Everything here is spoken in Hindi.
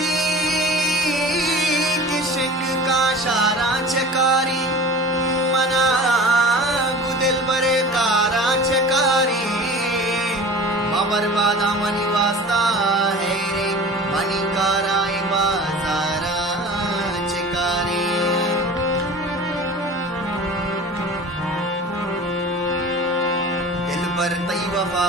दी किशंग का शारा चकारी मना गुदिल बरे कारा चकारी बर्बादा मनी वास्ता है रे मनी कारा बाजारा चकारी दिल पर तई वफा